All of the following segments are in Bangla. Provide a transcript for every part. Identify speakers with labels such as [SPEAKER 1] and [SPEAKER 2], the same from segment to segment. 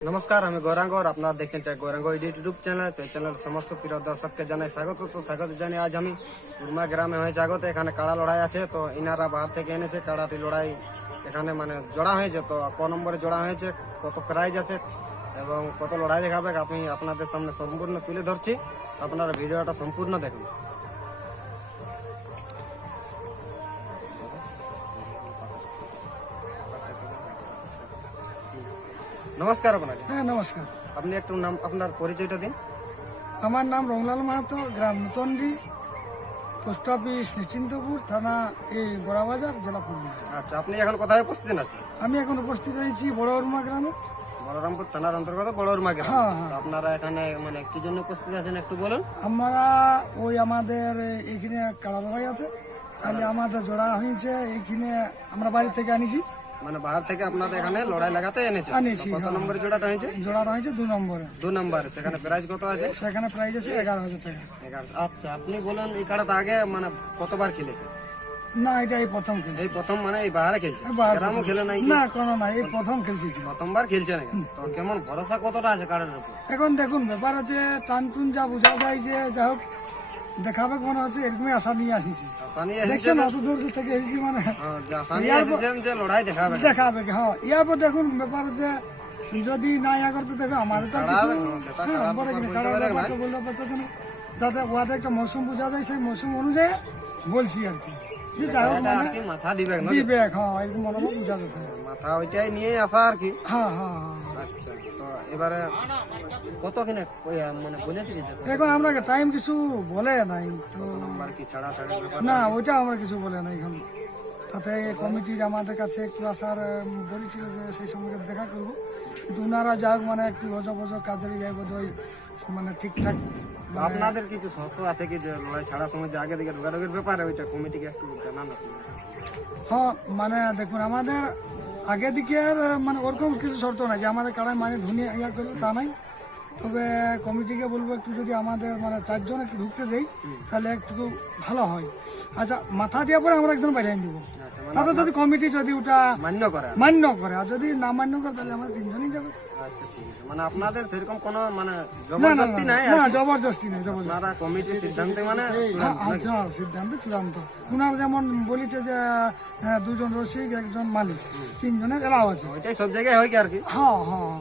[SPEAKER 1] নমস্কার, আমি গৌরাঙ্গ আর আপনারা দেখছেন গৌরাঙ্গ ইউটিউব চ্যানেল। তো এই চ্যানেল সমস্ত প্রিয় দর্শককে জানাই স্বাগত। তো স্বাগত জানিয়ে আজ আমি উর্মা গ্রামে হয়ে আগত এখানে কাড়া লড়াই আছে, তো ইনারা বাহার থেকে এনেছে। কাড়াটি লড়াই এখানে মানে জোড়া হয়েছে, তো ক নম্বরে জোড়া হয়েছে, কত প্রাইজ আছে এবং কত লড়াই দেখাবে আমি আপনাদের সামনে সম্পূর্ণ তুলে ধরছি। আপনারা ভিডিওটা সম্পূর্ণ দেখুন। নমস্কার আপনাকে।
[SPEAKER 2] হ্যাঁ নমস্কার।
[SPEAKER 1] আপনি একটু নাম আপনার পরিচয়টা দিন।
[SPEAKER 2] আমার নাম রংলাল মাহাতো গ্রাম নূতনডি পোস্ট অফিস নিশ্চিন্তপুর থানা এই বড়াবাজার জেলা পুরুলিয়া।
[SPEAKER 1] আচ্ছা আপনি এখন কোথায় উপস্থিত আছেন?
[SPEAKER 2] আমি এখন উপস্থিত হয়েছি বড় উর্মা গ্রামে।
[SPEAKER 1] বলরামপুর থানার অন্তর্গত বড়রমা গ্রাম।
[SPEAKER 2] হ্যাঁ, হ্যাঁ।
[SPEAKER 1] আপনারা এখানে মানে কি জন্য উপস্থিত আছেন একটু বলুন?
[SPEAKER 2] আমরা ওই আমাদের এইখানে কাড়া লড়াই আছে। তাহলে আমাদের জোড়া হয়েছে এইখানে আমরা বাড়ি থেকে আনিছি।
[SPEAKER 1] মানে বাহার থেকে আপনারা এখানে লড়াই লাগাতে এনেছে।
[SPEAKER 2] আনিছি,
[SPEAKER 1] কত
[SPEAKER 2] হ্যাঁ।
[SPEAKER 1] নম্বরে জোড়াটা হয়েছে?
[SPEAKER 2] জোড়াটা হয়েছে দু নম্বরে।
[SPEAKER 1] দু নম্বর সেখানে প্রাইজ কত আছে?
[SPEAKER 2] সেখানে প্রাইস আছে এগারো হাজার টাকা।
[SPEAKER 1] এগারো আচ্ছা আপনি বলুন এই কাড়াটা আগে মানে কতবার খেলেছে?
[SPEAKER 2] না এটা এই প্রথম খেলছি।
[SPEAKER 1] এই প্রথম মানে এই বাহারে খেলছে? গ্রামও খেলে নাই
[SPEAKER 2] না কোনো না এই প্রথম খেলছি।
[SPEAKER 1] প্রথমবার খেলছে না তো কেমন ভরসা কতটা আছে কাড়ার উপর?
[SPEAKER 2] এখন দেখুন ব্যাপার আছে টান টুন যা বোঝা যায় যে যাই হোক দেখাবে মনে হচ্ছে এরকমই আশা নিয়ে আসিছি। দেখছেন অত দূর থেকে এসেছি মানে?
[SPEAKER 1] হ্যাঁ, দেখাবে
[SPEAKER 2] হ্যাঁ। ইয়ারপর দেখুন ব্যাপার যে যদি না ইয়া করতে দেখো আমাদের তো কিছু হ্যাঁ, বলে কিনা, খারাপ ব্যাপার তো বললে পারতো না। যাতে ওয়াদের একটা মৌসুম বোঝা যায় সেই মৌসুম অনুযায়ী বলছি আর কি। মানে?
[SPEAKER 1] কি মাথা দিবে
[SPEAKER 2] দিবে হ্যাঁ এরকম মনে হয় বোঝা যাচ্ছে
[SPEAKER 1] মাথা ওইটাই নিয়ে আসা আর কি।
[SPEAKER 2] হ্যাঁ হ্যাঁ হ্যাঁ।
[SPEAKER 1] আচ্ছা তো এবারে মানে বলেছি
[SPEAKER 2] এখন আমরা টাইম কিছু বলে নাই তো
[SPEAKER 1] কি ছাড়া ছাড়া
[SPEAKER 2] না ওইটা আমরা কিছু বলে নাই এখন। তাতে কমিটির আমাদের কাছে একটু আসার বলেছিল যে সেই সঙ্গে দেখা করব। কিন্তু ওনারা যা হোক মানে একটু অজ বজ কাজের ইয়ে বোধহয় মানে ঠিকঠাক
[SPEAKER 1] তো আপনাদের কিছু শর্ত আছে কি যে লড়াই ছাড়ার সময় যে আগে দিকে ঢোকাঢুকির ব্যাপারে ওইটা কমিটিকে একটু জানান
[SPEAKER 2] হ্যাঁ মানে দেখুন আমাদের আগে দিকে আর, মানে ওরকম কিছু শর্ত নাই যে আমাদের কারায় মানে ধুনিয়া ইয়া করবে তা নাই। তবে কমিটিকে বলব একটু যদি আমাদের মানে চারজন একটু ঢুকতে দেই তাহলে একটু ভালো হয়। আচ্ছা মাথা দেওয়ার পরে আমরা একদম বাইরে দিব। তাতে যদি কমিটি যদি ওটা
[SPEAKER 1] মান্য করে।
[SPEAKER 2] মান্য করে আর যদি না মান্য করে তাহলে আমাদের তিনজনই যাবে।
[SPEAKER 1] আচ্ছা ঠিক আছে। মানে আপনাদের সেরকম কোনো মানে জবরদস্তি নাই
[SPEAKER 2] না জবরদস্তি নেই জবরদস্তি।
[SPEAKER 1] আপনারা কমিটি সিদ্ধান্তে মানে
[SPEAKER 2] হ্যাঁ, আচ্ছা সিদ্ধান্ত চূড়ান্ত। উনার যেমন বলেছে যে হ্যাঁ, দুজন রসিক একজন মালিক তিনজনের এলাও আছে।
[SPEAKER 1] ওইটাই সব জায়গায় হয় কি আর কি?
[SPEAKER 2] হ্যাঁ হ্যাঁ।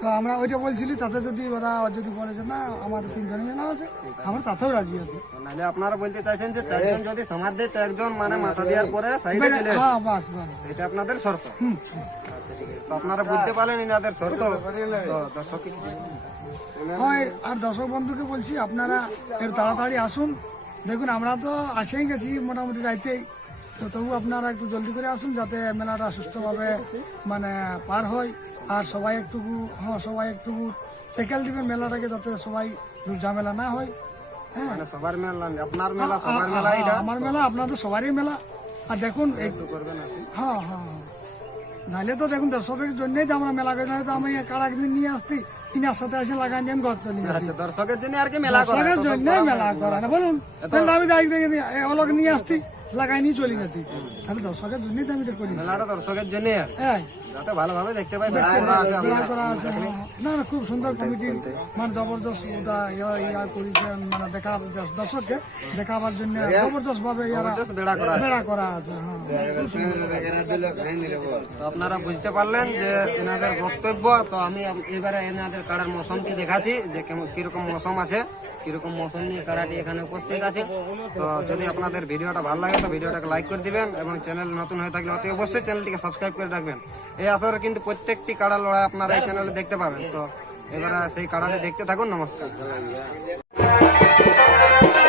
[SPEAKER 2] তো আমরা ওইটা বলছিলি তাতে যদি ওরা যদি বলে যে না আমাদের তিনজনের এলাও আছে আমরা তাতেও রাজি আছি।
[SPEAKER 1] নাহলে আপনারা বলতে চাইছেন যে চারজন যদি সমাজ দেয় তো একজন মানে মাথা দেওয়ার পরে সাইডে চলে আসে
[SPEAKER 2] হ্যাঁ বাস বাস।
[SPEAKER 1] এটা আপনাদের শর্ত। আচ্ছা তো আপনারা বুঝতে পারলেন এনাদের শর্ত। তো দর্শক
[SPEAKER 2] হয় আর দর্শক বন্ধুকে বলছি আপনারা একটু তাড়াতাড়ি আসুন। দেখুন আমরা তো আসেই গেছি মোটামুটি রাইতেই। তো তবু আপনারা একটু জলদি করে আসুন যাতে মেলাটা সুস্থভাবে মানে পার হয়। আর সবাই একটু হ্যাঁ সবাই একটু টেকেল দিবেন মেলাটাকে যাতে সবাই ঝামেলা না হয় হ্যাঁ।
[SPEAKER 1] মানে সবার মেলা আপনার মেলা সবার মেলা এটা
[SPEAKER 2] আমার মেলা আপনাদের সবারই মেলা। আর দেখুন এই
[SPEAKER 1] করবেন আপনি।
[SPEAKER 2] হ্যাঁ হ্যাঁ হ্যাঁ। নাহলে তো দেখুন দর্শকের জন্যই তো আমরা মেলা করি নাহলে তো আমি কারা একদিন নিয়ে আসতি কিনার সাথে এসে লাগাই দিয়ে আমি ঘর চলে
[SPEAKER 1] আচ্ছা দর্শকের জন্য আর কি মেলা
[SPEAKER 2] দর্শকের জন্যই মেলা করা না বলুন তাহলে আমি যাই দেখে নিয়ে এ অলগ নিয়ে আসতি লাগাই নিয়ে চলে যেতি। তাহলে দর্শকের জন্যই তো আমি করি।
[SPEAKER 1] মেলাটা দর্শকের আর
[SPEAKER 2] হ্যাঁ
[SPEAKER 1] যাতে ভালোভাবে দেখতে পাই।
[SPEAKER 2] না না খুব সুন্দর কমিটি মানে জবরদস্ত ওটা ইয়া করেছে মানে দেখার দর্শককে দেখাবার জন্য জবরদস্ত ভাবে
[SPEAKER 1] বেড়া করা আছে।
[SPEAKER 2] হ্যাঁ।
[SPEAKER 1] তো আপনারা বুঝতে পারলেন যে এনাদের বক্তব্য তো আমি এবারে এনাদের কাড়ার মৌসুমটি দেখাচ্ছি যে কেমন কীরকম মৌসুম আছে কীরকম মৌসুম নিয়ে কারাটি এখানে উপস্থিত আছে। তো যদি আপনাদের ভিডিওটা ভালো লাগে তো ভিডিওটাকে লাইক করে দিবেন এবং চ্যানেল নতুন হয়ে থাকলে অতি অবশ্যই চ্যানেলটিকে সাবস্ক্রাইব করে রাখবেন। এই আসরে কিন্তু প্রত্যেকটি কাড়া লড়াই আপনারা এই চ্যানেলে দেখতে পাবেন তো এবারে সেই কাড়াটি দেখতে থাকুন নমস্কার
[SPEAKER 3] Thank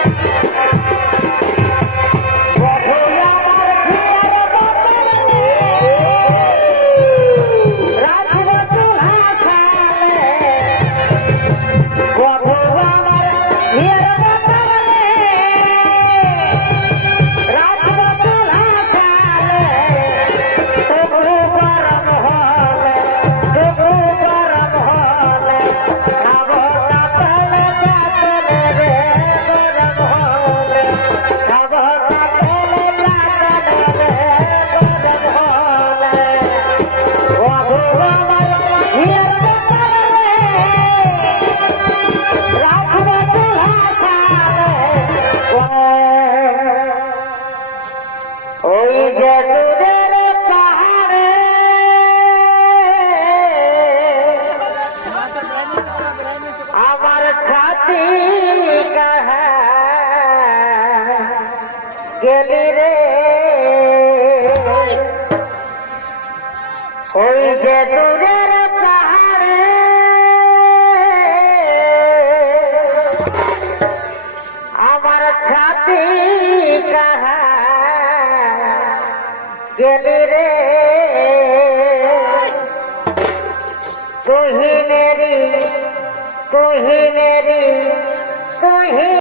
[SPEAKER 3] গেলি রে। ওই যে দূরের পাহাড়ে। আমার ছাতি কাহা গেলি রে। তুহি মেরি তুহি মেরি তুহি